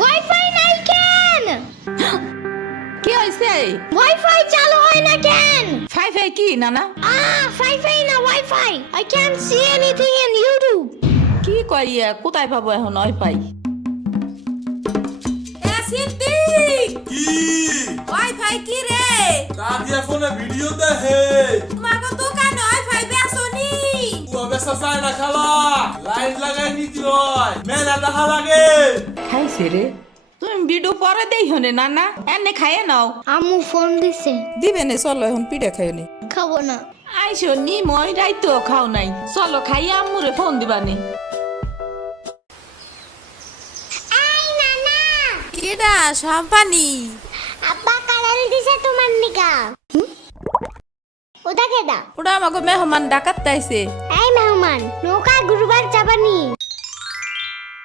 Wifi নাই কেন? কি হইছে? ওয়াইফাই চালু হয় না কেন? ফাই কি নানা? ওয়াইফাই না wifi. I can't see anything in YouTube. কি কইয়া কোথায় পাবো এখন ওয়াইফাই? কি ওয়াইফাই কি রে? দাদিয়া ফোনে ভিডিও দেখে তোমাকে দোকানে ওয়াইফাই বেসনি? ও বেসা যায় না খালা লাইন লাগাই নিতে হয় মেলা দেখা লাগে খাইছে রে? তুমি ভিডিও পরে দেই হনে নানা, এনে খাইয়ে নাও। আম্মু ফোন দিছে। দিবে নে, চলো এখন পিঠা খাইও নি। খাবো না। আইসো নি, মই রাইতো খাও নাই, চলো খাইয়া আম্মুরে ফোন দিবানি। এই নানা, কেডা সম্পানি? আব্বা কালার দিছে তোমার নিকা। ওটা কেডা? ওটা আমাকে মেহমান ডাকাত তাইছে। এই মেহমান, নৌকা গুরুবার যাবানি।